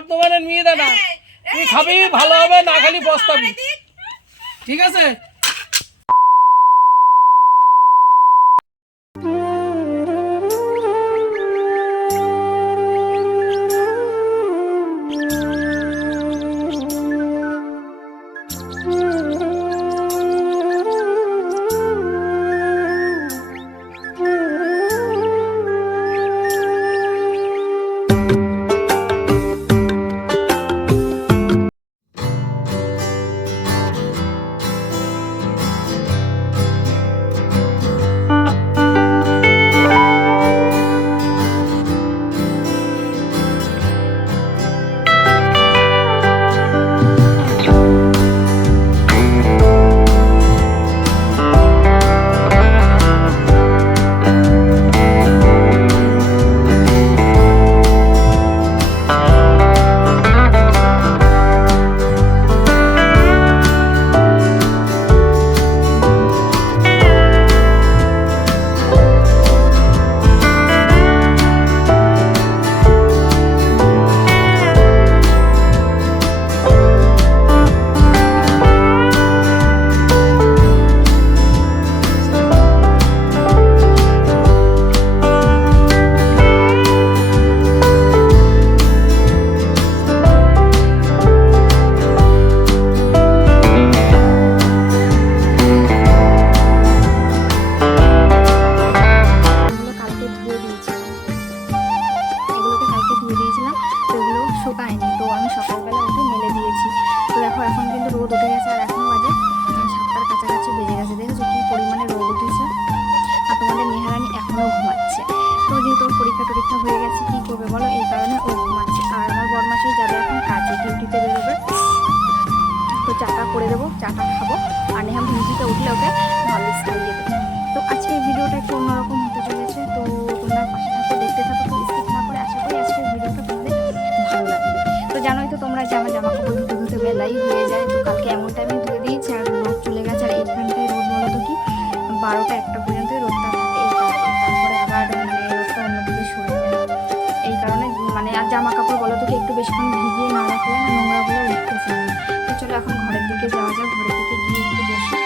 বর্তমানে মিহিদানা তুই খাবি ভালো হবে, না খালি পস্তাবি, ঠিক আছে? চাটা করে দেবো, চাটা খাবো, আর নেহাম ঘুম থেকে উঠলে ওকে ভালো স্কুলে যেতে। তো আজকে এই ভিডিওটা একটু অন্যরকম হতে চলেছে, তো তোমরা পাশে থাকো, দেখতে থাকো, তো স্কিপ না করে। আশা করি আজকের ভিডিওটা তোমাদের ভালো লাগবে। তো জানোই তো তোমরা যে আমার জামা কাপড় ধুতে ধুতে বেলাই হয়ে যায়, তো কালকে এমন টাইমে ধুয়ে দিয়েছি আর রোদ চলে গেছে। আর এইখানটায় রোদ বলো তো কি 12টা-1টা পর্যন্তই রোদটা থাকে, এই কারণে। তারপরে আবার রোদটা অন্যদিকে সরে যায়, এই কারণে আর জামা কাপড় বলো তো কি একটু বেশিক্ষণ ভিজিয়ে না রাখলে না নোংরাগুলো উঠতেছে না। তো চলো এখন ঘরের দিকে যাওয়া যায়, ঘরের দিকে গিয়ে একটু বসি।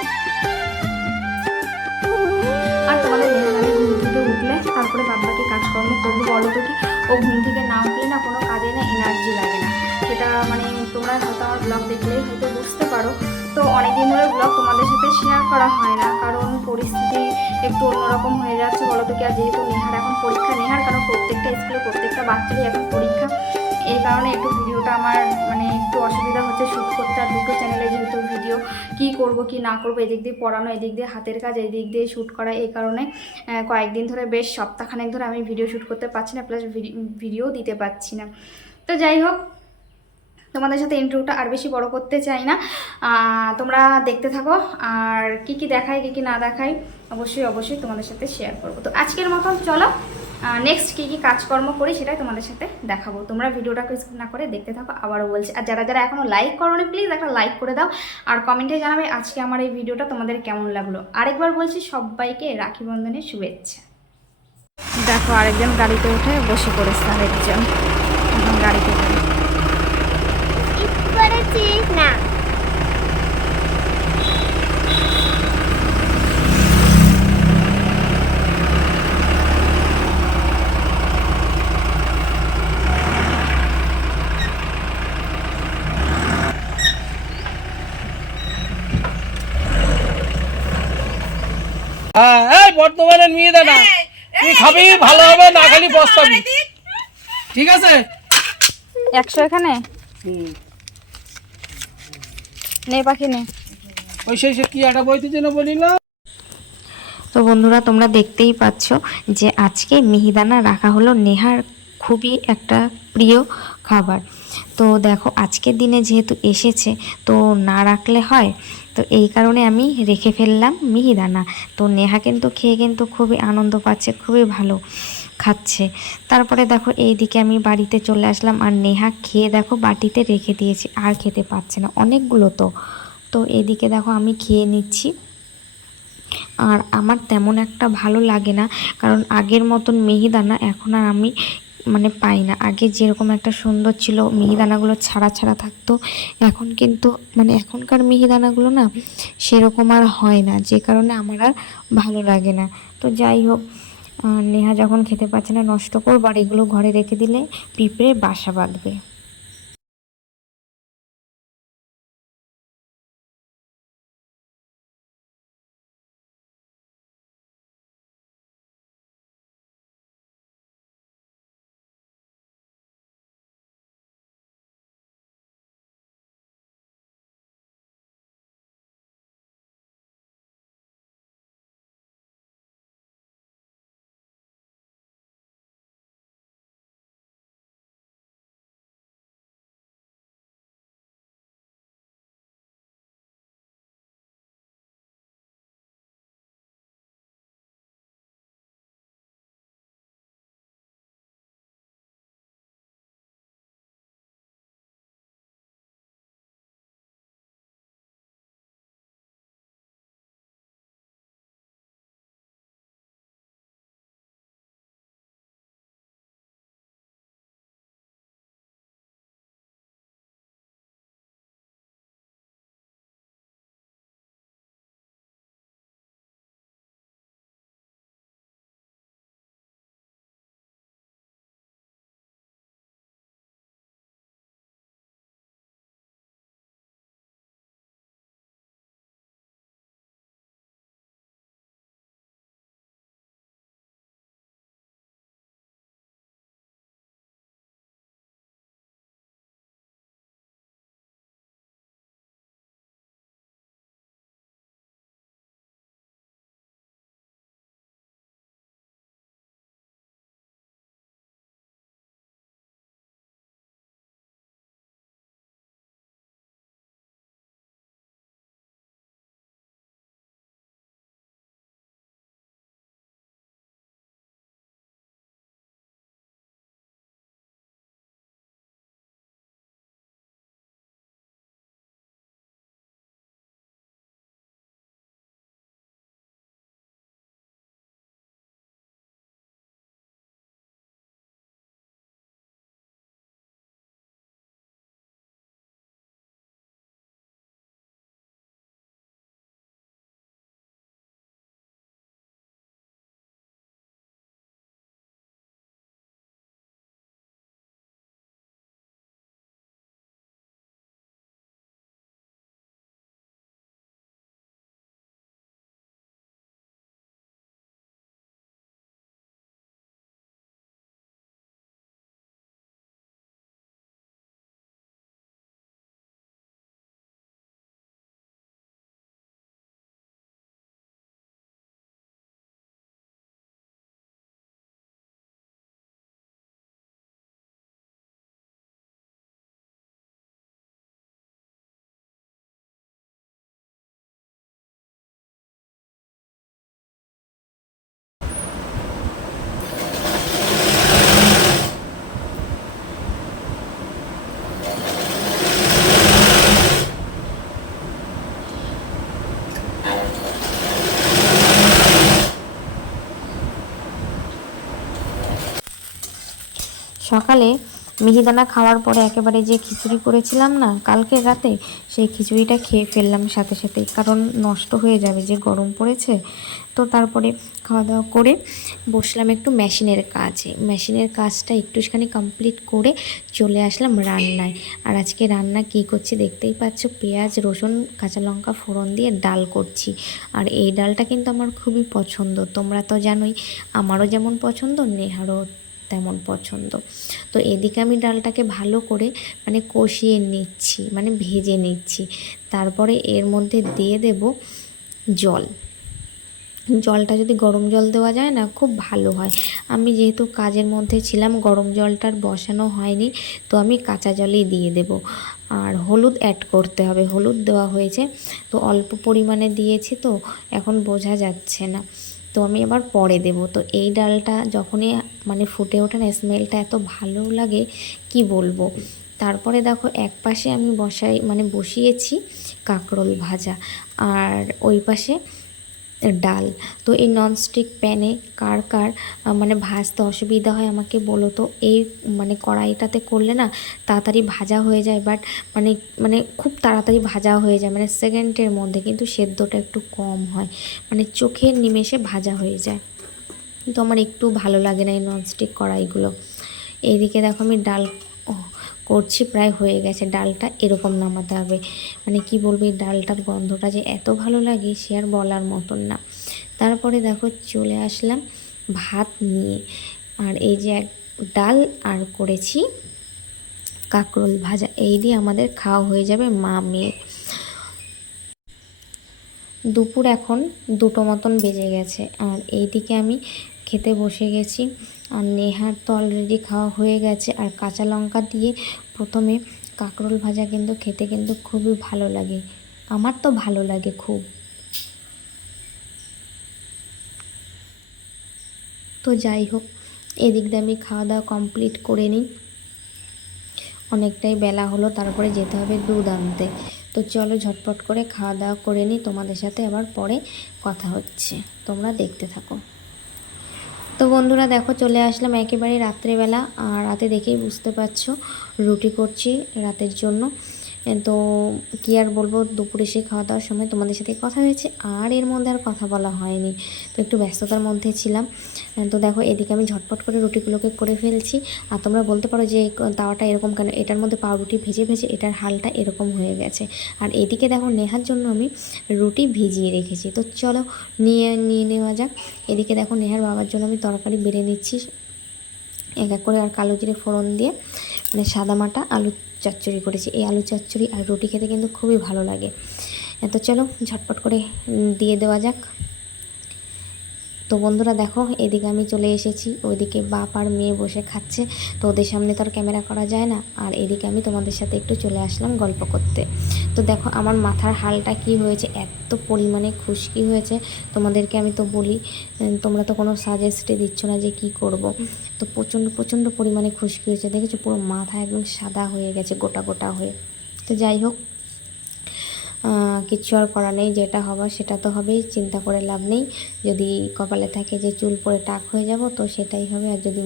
আর তোমাদের মেহমানি ঘুম থেকে উঠলে তারপরে বাদবাকি কাজকর্ম করবো বলো তো কি। ও ঘুম থেকে না উঠলে না কোনো কাজে না এনার্জি লাগে না, সেটা তোমরা হয়তো আমার ব্লগ দেখলেই হয়তো বুঝতে পারো। তো অনেকদিন ধরে ব্লগ তোমাদের সাথে শেয়ার করা হয় না, কারণ পরিস্থিতি একটু অন্যরকম হয়ে যাচ্ছে বলো তো কি। আর যেহেতু নেহার এখন পরীক্ষা, কারণ প্রত্যেকটা স্কুলে প্রত্যেকটা বাচ্চারই এখন পরীক্ষা, এই কারণে একটু ভিডিওটা আমার একটু অসুবিধা হচ্ছে শ্যুট করতে। আর দুটো চ্যানেলে যেহেতু ভিডিও কি করব কি না করব, এদিক দিয়ে পড়ানো, এদিক দিয়ে হাতের কাজ, এদিক দিয়ে শ্যুট করা, এই কারণে কয়েকদিন ধরে বেশ সপ্তাহখানেক ধরে আমি ভিডিও শ্যুট করতে পারছি না, প্লাস ভিডিও দিতে পারছি না। তো যাই হোক, তোমাদের সাথে ইন্টারভিউটা আর বেশি বড় করতে চাই না, তোমরা দেখতে থাকো। আর কি দেখাই কি না দেখাই অবশ্যই তোমাদের সাথে শেয়ার করবো। তো আজকের মতন চলো নেক্সট কি কাজকর্ম করি সেটাই তোমাদের সাথে দেখাবো। তোমরা ভিডিওটাকে স্কিপ না করে দেখতে থাকো। আবারও বলছি, আর যারা এখনও লাইক করোনি প্লিজ একটা লাইক করে দাও, আর কমেন্টে জানাবে আজকে আমার এই ভিডিওটা তোমাদের কেমন লাগলো। আরেকবার বলছি, সবাইকে রাখি বন্ধনের শুভেচ্ছা। দেখো আরেকজন গাড়িতে উঠে বসে পড়েছে, আরেকজন এখন গাড়িতে না। এই বর্তমানে মিহিদানা তুই খাবি ভালো হবে, না খালি পস্তাবি, ঠিক আছে? 100 এখানে নে, পাখি নে। ওই সেই কি একটা বইতে যেন বলিল। তো বন্ধুরা, তোমরা দেখতেই পাচ্ছ যে আজকে মিহিদানা রাখা হলো নেহার খুবই একটা প্রিয় খাবার। তো দেখো আজকের দিনে যেহেতু এসেছে, তো না রাখলে হয়, তো এই কারণে আমি রেখে ফেললাম মিহিদানা। তো নেহা কিন্তু খেয়ে কিন্তু খুবই আনন্দ পাচ্ছে, খুবই ভালো খাচ্ছে। তারপরে দেখো এইদিকে আমি বাড়িতে চলে আসলাম, আর নেহা খেয়ে দেখো বাটিতে রেখে দিয়েছি, আর খেতে পারছে না, অনেকগুলো। তো এইদিকে দেখো আমি খেয়ে নিচ্ছি। আর আমার তেমন একটা ভালো লাগে না, কারণ আগের মতন মিহিদানা এখন আর আমি মানে পাই না। আগে যেরকম একটা সুন্দর ছিল, মিহিদানাগুলো ছাড়া ছাড়া থাকতো, এখন কিন্তু মানে এখনকার মিহিদানাগুলো না সেরকম আর হয় না, যে কারণে আমার আর ভালো লাগে না। তো যাই হোক, নেহা যখন খেতে পাচ্ছে না নষ্ট করবো, আর এগুলো ঘরে রেখে দিলে পিঁপড়ে বাসা বাঁধবে। সকালে মিহিদানা খাওয়ার পরে একেবারে যে খিচুড়ি করেছিলাম না কালকে রাতে, সেই খিচুড়িটা খেয়ে ফেললাম সাথে সাথেই, কারণ নষ্ট হয়ে যাবে, যে গরম পড়েছে। তো তারপরে খাওয়া দাওয়া করে বসলাম একটু মেশিনের কাজে। মেশিনের কাজটা একটুখানি কমপ্লিট করে চলে আসলাম রান্নায়। আর আজকে রান্না কি করছি দেখতেই পাচ্ছ, পেঁয়াজ রসুন কাঁচা লঙ্কা ফোড়ন দিয়ে ডাল করছি। আর এই ডালটা কিন্তু আমার খুবই পছন্দ, তোমরা তো জানোই, আমারও যেমন পছন্দ নেহারও তেমন পছন্দ। তো এদিকে আমি ডালটাকে ভালো করে মানে কষিয়ে নিচ্ছি, মানে ভেজে নিচ্ছি। তারপরে এর মধ্যে দিয়ে দেব জল। জলটা যদি গরম জল দেওয়া যায় না খুব ভালো হয়। আমি যেহেতু কাজের মধ্যে ছিলাম, গরম জলটার বসানো হয়নি, তো আমি কাঁচা জলই দিয়ে দেব। আর হলুদ অ্যাড করতে হবে, হলুদ দেওয়া হয়েছে, তো অল্প পরিমাণে দিয়েছি, তো এখন বোঝা যাচ্ছে না, তো আমি আবার পরে দেব। তো এই ডালটা যখনই মানে ফুটে ওঠে না, স্মেলটা এত ভালো লাগে কি বলবো। তারপরে দেখো এক পাশে আমি বসিয়েছি কাঁকরোল ভাজা, আর ওই পাশে ডাল। তো এই ননস্টিক প্যানে কার কার মানে ভাজতে অসুবিধা হয় আমাকে বলো তো। এই মানে কড়াইটাতে করলে না তাড়াতাড়ি ভাজা হয়ে যায়, বাট মানে মানে খুব তাড়াতাড়ি ভাজা হয়ে যায়, মানে সেকেন্ডের মধ্যে, কিন্তু সেদ্ধটা একটু কম হয়, মানে চোখের নিমেষে ভাজা হয়ে যায়। কিন্তু আমার একটু ভালো লাগে না এই ননস্টিক কড়াইগুলো। এইদিকে দেখো আমি ডাল করছি, প্রায় হয়ে গেছে। ডালটা এরকম নামাতে হবে, মানে কি বলবো, এই ডালটার গন্ধটা যে এত ভালো লাগে সে আর বলার মতন না। তারপরে দেখো চলে আসলাম ভাত নিয়ে, আর এই যে এক ডাল আর করেছি কাঁকরোল ভাজা, এই দিয়ে আমাদের খাওয়া হয়ে যাবে মা মেয়ে। দুপুর এখন 2টো মতন বেজে গেছে, আর এইদিকে আমি খেতে বসে গেছি। আর নেহার তো অলরেডি খাওয়া হয়ে গেছে। আর কাঁচা লঙ্কা দিয়ে প্রথমে কাঁকরোল ভাজা কিন্তু খেতে কিন্তু খুবই ভালো লাগে, আমার তো ভালো লাগে খুব। তো যাই হোক, এদিক দিয়ে আমি খাওয়া দাওয়া কমপ্লিট করে নিই, অনেকটাই বেলা হলো, তারপরে যেতে হবে দুধ আনতে। তো চলো ঝটপট করে খাওয়া দাওয়া করে নিই, তোমাদের সাথে আবার পরে কথা হচ্ছে, তোমরা দেখতে থাকো। তো বন্ধুরা দেখো চলে আসলাম একেবারে রাত্রেবেলা, আর রাতে দেখেই বুঝতে পারছো রুটি করছি রাতের জন্য। তো কী আর বলবো, দুপুরে এসে খাওয়া দাওয়ার সময় তোমাদের সাথে কথা হয়েছে, আর এর মধ্যে আর কথা বলা হয়নি, তো একটু ব্যস্ততার মধ্যে ছিলাম। তো দেখো এদিকে আমি ঝটপট করে রুটিগুলোকে করে ফেলছি। আর তোমরা বলতে পারো যে তাওয়াটা এরকম কেন, এটার মধ্যে পাউরুটি ভেজে ভেজে এটার হালটা এরকম হয়ে গেছে। আর এদিকে দেখো নেহার জন্য আমি রুটি ভিজিয়ে রেখেছি, তো চলো নিয়ে নেওয়া যাক। এদিকে দেখো নেহার বাবার জন্য আমি তরকারি বেড়ে নিচ্ছি এক এক করে, আর কালো জিরে ফোড়ন দিয়ে মানে সাদা মাটা আলু চচ্চড়ি করেছি। এই আলু চচ্চড়ি আর রুটি খেতে কিন্তু খুবই ভালো লাগে। তো চলো ঝটপট করে দিয়ে দেওয়া যাক। তো বন্ধুরা দেখো এদিকে আমি চলে এসেছি, ওইদিকে বাপ আর মেয়ে বসে খাচ্ছে, তো ওদের সামনে তো আর ক্যামেরা করা যায় না। আর এদিকে আমি তোমাদের সাথে একটু চলে আসলাম গল্প করতে। তো দেখো আমার মাথার হালটা কি হয়েছে, এত পরিমাণে খুশকি হয়েছে, তোমাদেরকে আমি তো বলি, তোমরা তো কোনো সাজেস্টই দিচ্ছ না যে কি করব। তো প্রচণ্ড প্রচণ্ড পরিমাণে খুশকি হয়েছে, দেখেছো পুরো মাথা একদম সাদা হয়ে গেছে, গোটা গোটা হয়ে। তো যাই হোক, কিছু আর করা নেই, যেটা হবার সেটা তো হবেই, চিন্তা করে লাভ নেই। যদি কপালে থাকে যে চুল পড়ে টাক হয়ে যাব তো সেটাই হবে, আর যদি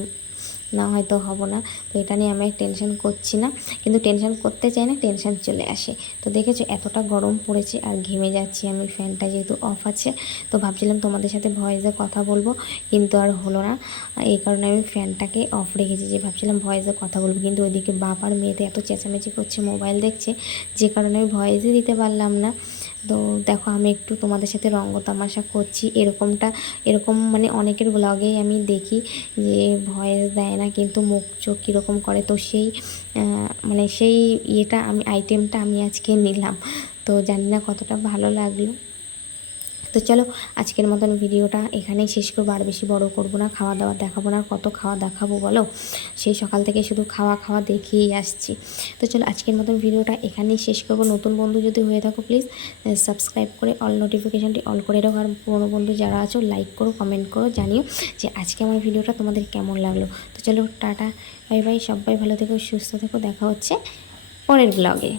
না হয়তো হব না। তো এটা নিয়ে আমি টেনশন করছি না, কিন্তু টেনশন করতে চাই না, টেনশন চলে আসে। তো দেখেছো এতটা গরম পড়েছে আর ঘেমে যাচ্ছি আমি, ফ্যানটা যেহেতু অফ আছে। তো ভাবছিলাম তোমাদের সাথে ভয়েসে কথা বলবো, কিন্তু আর হলো না, এই কারণে আমি ফ্যানটাকে অফ রেখেছি, যে ভাবছিলাম ভয়েসে কথা বলবো, কিন্তু ওইদিকে বাপ আর মেয়েতে এত চেঁচামেচি করছে, মোবাইল দেখছে, যে কারণে আমি ভয়েসই দিতে পারলাম না। তো দেখো আমি একটু তোমাদের সাথে রঙ্গ তামাশা করছি, এরকম মানে অনেকের ব্লগেই আমি দেখি যে ভয়েস দেয় না, কিন্তু মুখ চোখ কীরকম করে। তো সেই মানে সেই আইটেমটা আমি আজকে নিলাম, তো জানি না কতটা ভালো লাগলো। তো চলো আজকের মতন ভিডিওটা এখানেই শেষ করবো, আর বেশি বড় করব না, খাওয়া দাওয়া দেখাবো না, আর কত খাওয়া দেখাবো বলো, সেই সকাল থেকে শুধু খাওয়া খাওয়া দেখিয়েই আসছি। তো চলো আজকের মতন ভিডিওটা এখানেই শেষ করব। নতুন বন্ধু যদি হয়ে থাকো প্লিজ সাবস্ক্রাইব করে অল নোটিফিকেশানটি অল করে রাখো, আর পুরনো বন্ধু যারা আছো লাইক করো, কমেন্ট করো, জানিও যে আজকে আমার ভিডিওটা তোমাদের কেমন লাগলো। তো চলো টাটা বাই বাই, সবাই ভালো থেকো, সুস্থ থেকো, দেখা হচ্ছে পরের ব্লগে।